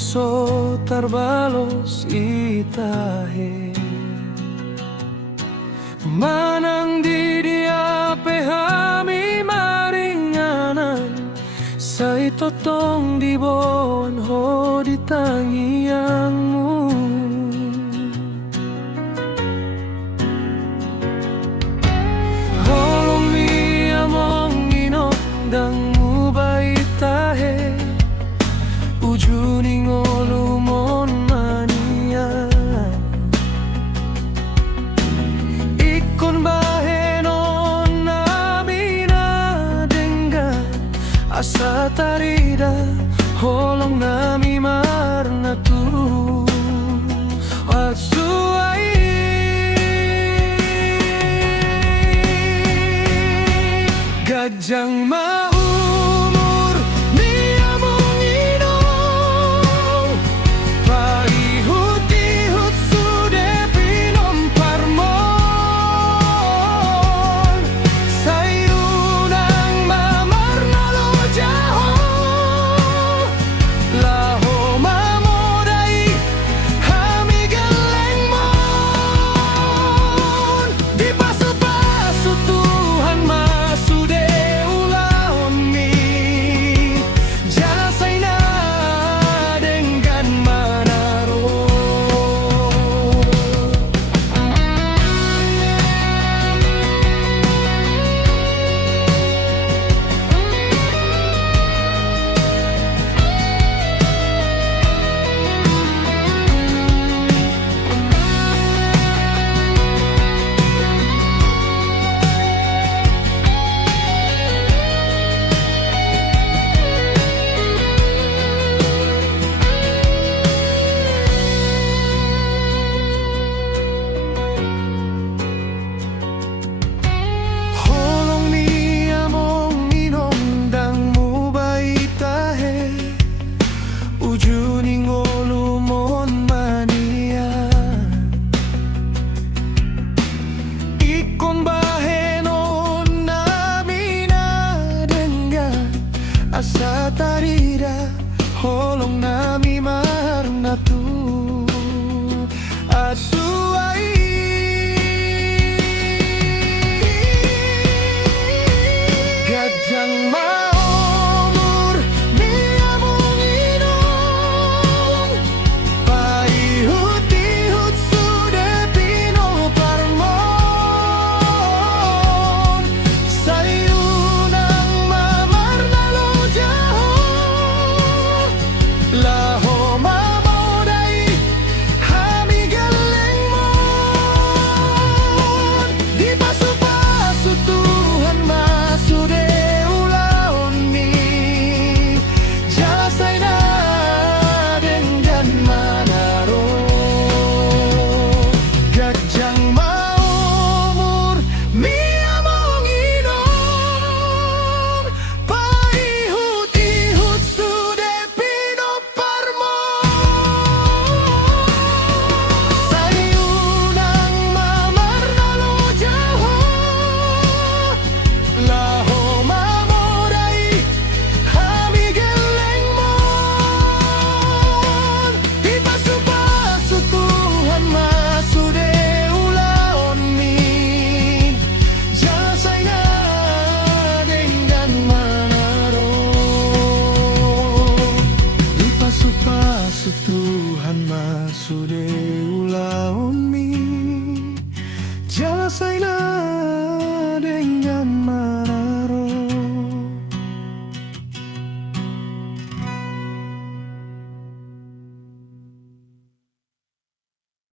so tarbalos itahe manang di diape hami maringanan sa itotong dibon ho ditangiangmu holong mi among inondang mu baitahe ujuning olumon manian ikon bahenon namina dengan asa tarida holong nami marna tu asuai gajang maumur ni among inong paihut-ihut sude pinom parmon sayunang mamarna lojaho laho mamodai hami geleng mon di pasu-pasu Tuhan masude ulaon mi jalasay na dengan manaro holong ni among inondang mu baitahe ujuning olumon manian ikon bahenon namina dengan asa tarida holong nami marna tu asu